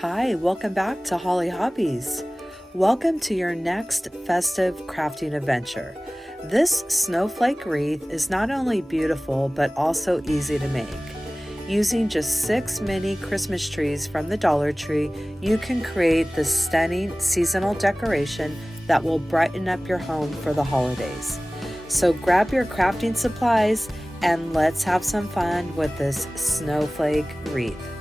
Hi, welcome back to Hollie Hobbies. Welcome to your next festive crafting adventure. This snowflake wreath is not only beautiful but also easy to make. Using just 6 mini Christmas trees from the Dollar Tree, you can create this stunning seasonal decoration that will brighten up your home for the holidays. So grab your crafting supplies and let's have some fun with this snowflake wreath.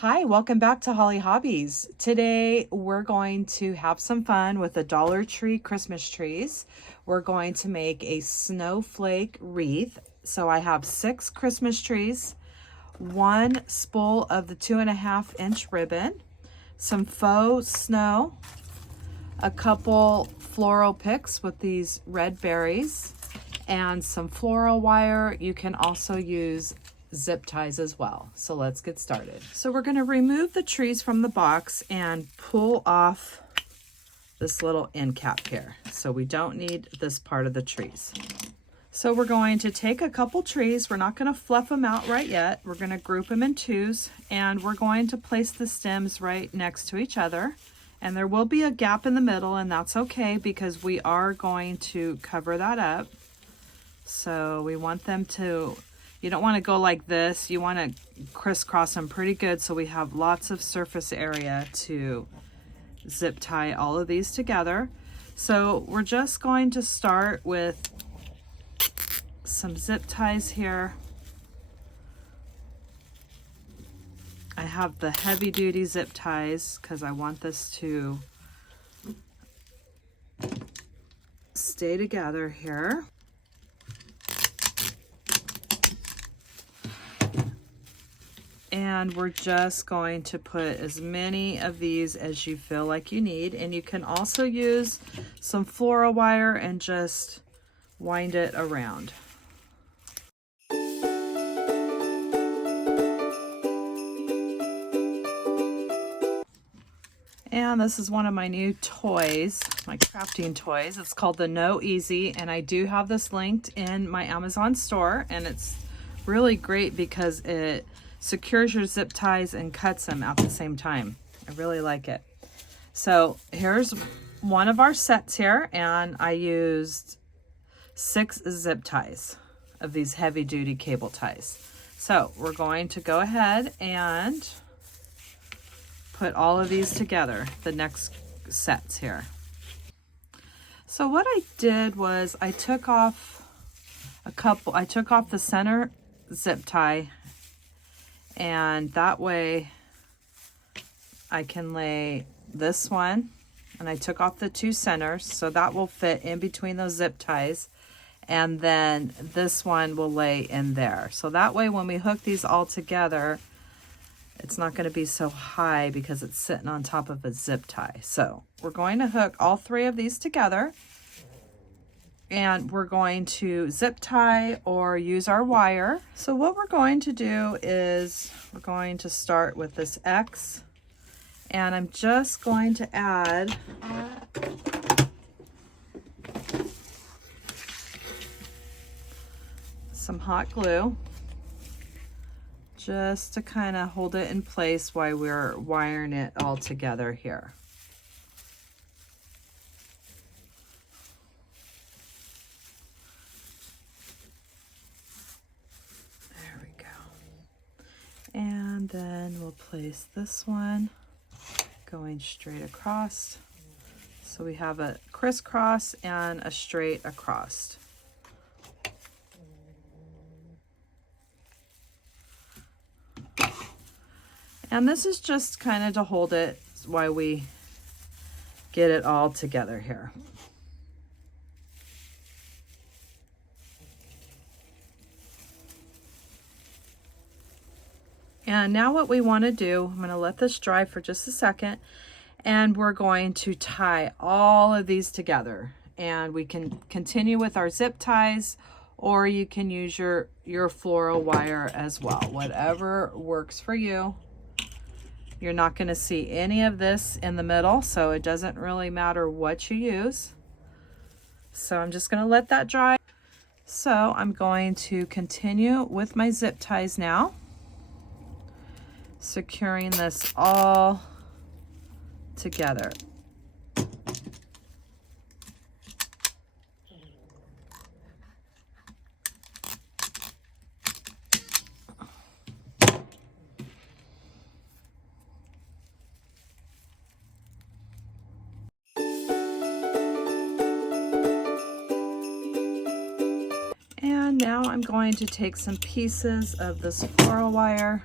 Hi, welcome back to Hollie Hobbies. Today we're going to have some fun with the Dollar Tree Christmas trees. We're going to make a snowflake wreath. So I have 6 Christmas trees, 1 spool of the 2.5-inch ribbon, some faux snow, a couple floral picks with these red berries, and some floral wire. You can also use zip ties as well. So let's get started. So we're going to remove the trees from the box and pull off this little end cap here. So we don't need this part of the trees. So we're going to take a couple trees. We're not going to fluff them out right yet. We're going to group them in twos, and we're going to place the stems right next to each other. And there will be a gap in the middle, and that's okay because we are going to cover that up. So we want them to, you don't want to go like this. You want to crisscross them pretty good so we have lots of surface area to zip tie all of these together. So we're just going to start with some zip ties here. I have the heavy duty zip ties because I want this to stay together here. And we're just going to put as many of these as you feel like you need. And you can also use some floral wire and just wind it around. And this is one of my new toys, my crafting toys. It's called the No Easy, and I do have this linked in my Amazon store, and it's really great because it secures your zip ties and cuts them at the same time. I really like it. So here's one of our sets here, and I used 6 zip ties of these heavy duty cable ties. So we're going to go ahead and put all of these together, the next sets here. So what I did was I took off the center zip tie, and that way I can lay this one, and I took off the 2 centers so that will fit in between those zip ties, and then this one will lay in there. So that way when we hook these all together, it's not going to be so high because it's sitting on top of a zip tie. So we're going to hook all 3 of these together, and we're going to zip tie or use our wire. So what we're going to do is we're going to start with this X, and I'm just going to add some hot glue just to kind of hold it in place while we're wiring it all together here. There we go. And then we'll place this one going straight across. So we have a crisscross and a straight across. And this is just kind of to hold it while we get it all together here. And now what we want to do, I'm going to let this dry for just a second, and we're going to tie all of these together. And we can continue with our zip ties, or you can use your floral wire as well, whatever works for you. You're not going to see any of this in the middle, so it doesn't really matter what you use. So I'm just going to let that dry. So I'm going to continue with my zip ties now. securing this all together. And now I'm going to take some pieces of this floral wire,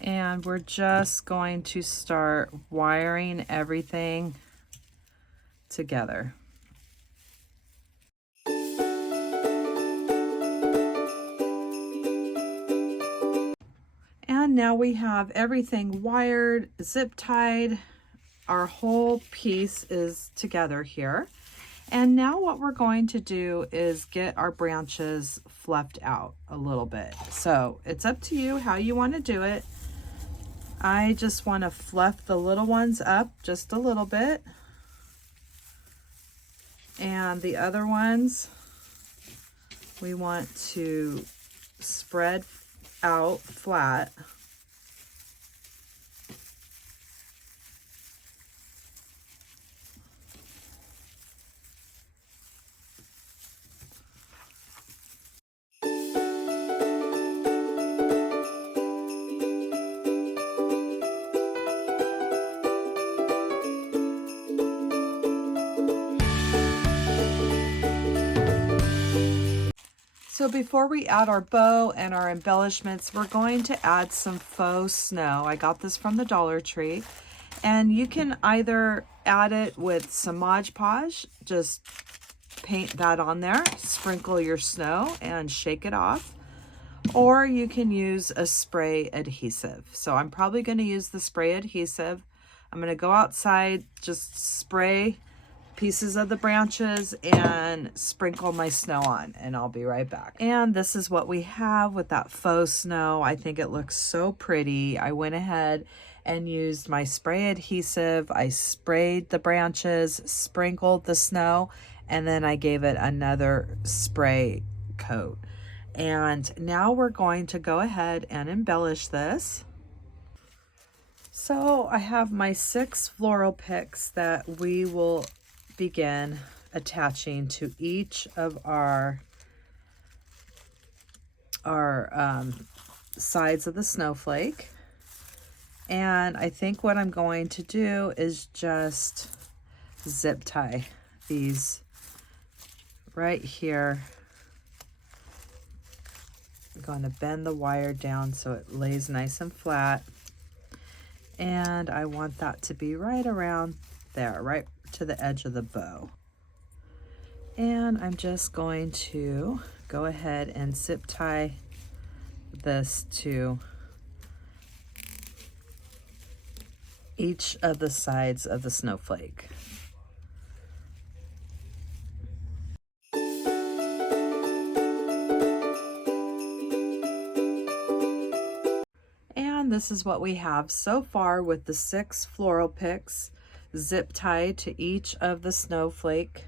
and we're just going to start wiring everything together. And now we have everything wired, zip tied. Our whole piece is together here. And now what we're going to do is get our branches fluffed out a little bit. So it's up to you how you want to do it. I just want to fluff the little ones up just a little bit. And the other ones, we want to spread out flat. So before we add our bow and our embellishments, we're going to add some faux snow. I got this from the Dollar Tree, and you can either add it with some Mod Podge, just paint that on there, sprinkle your snow and shake it off, or you can use a spray adhesive. So I'm probably going to use the spray adhesive. I'm going to go outside, just spray pieces of the branches and sprinkle my snow on, and I'll be right back. And this is what we have with that faux snow. I think it looks so pretty. I went ahead and used my spray adhesive. I sprayed the branches, sprinkled the snow, and then I gave it another spray coat. And now we're going to go ahead and embellish this. So I have my 6 floral picks that we will begin attaching to each of our sides of the snowflake. And I think what I'm going to do is just zip tie these right here. I'm going to bend the wire down so it lays nice and flat. And I want that to be right around there, right to the edge of the bow. And I'm just going to go ahead and zip tie this to each of the sides of the snowflake. And this is what we have so far with the 6 floral picks zip tied to each of the snowflake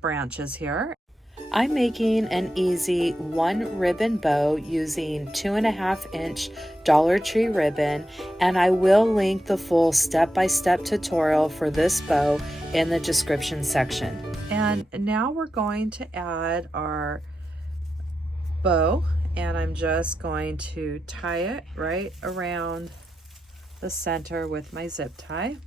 branches here. I'm making an easy 1 ribbon bow using 2.5-inch Dollar Tree ribbon, and I will link the full step-by-step tutorial for this bow in the description section. And now we're going to add our bow, and I'm just going to tie it right around the center with my zip tie.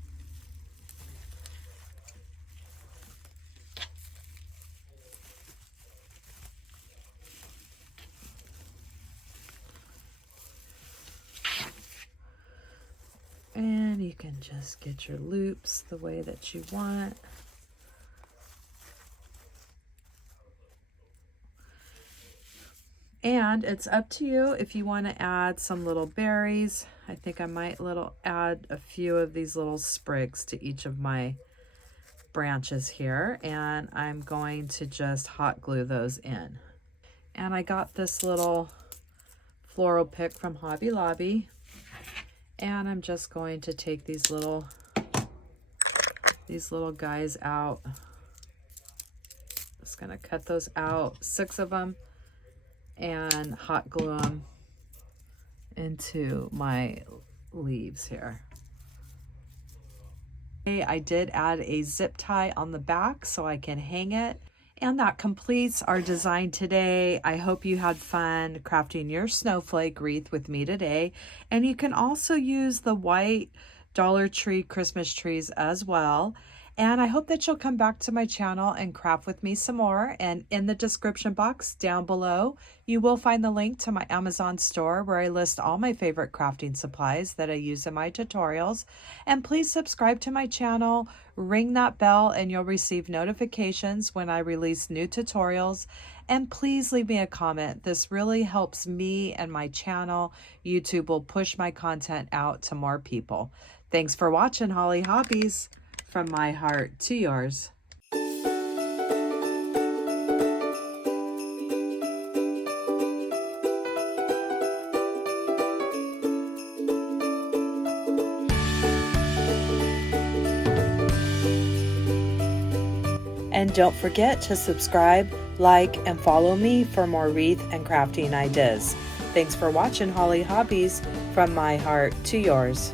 And you can just get your loops the way that you want. And it's up to you if you want to add some little berries. I think I might add a few of these little sprigs to each of my branches here. And I'm going to just hot glue those in. And I got this little floral pick from Hobby Lobby. And I'm just going to take these little guys out. Just gonna cut those out, 6 of them. and hot glue them into my leaves here. I did add a zip tie on the back so I can hang it. And that completes our design today. I hope you had fun crafting your snowflake wreath with me today. And you can also use the white Dollar Tree Christmas trees as well. And I hope that you'll come back to my channel and craft with me some more. And in the description box down below, you will find the link to my Amazon store where I list all my favorite crafting supplies that I use in my tutorials. And please subscribe to my channel, ring that bell, and you'll receive notifications when I release new tutorials. And please leave me a comment. This really helps me and my channel. YouTube will push my content out to more people. Thanks for watching, Hollie Hobbies. From my heart to yours. And don't forget to subscribe, like, and follow me for more wreath and crafting ideas. Thanks for watching, Hollie Hobbies. From my heart to yours.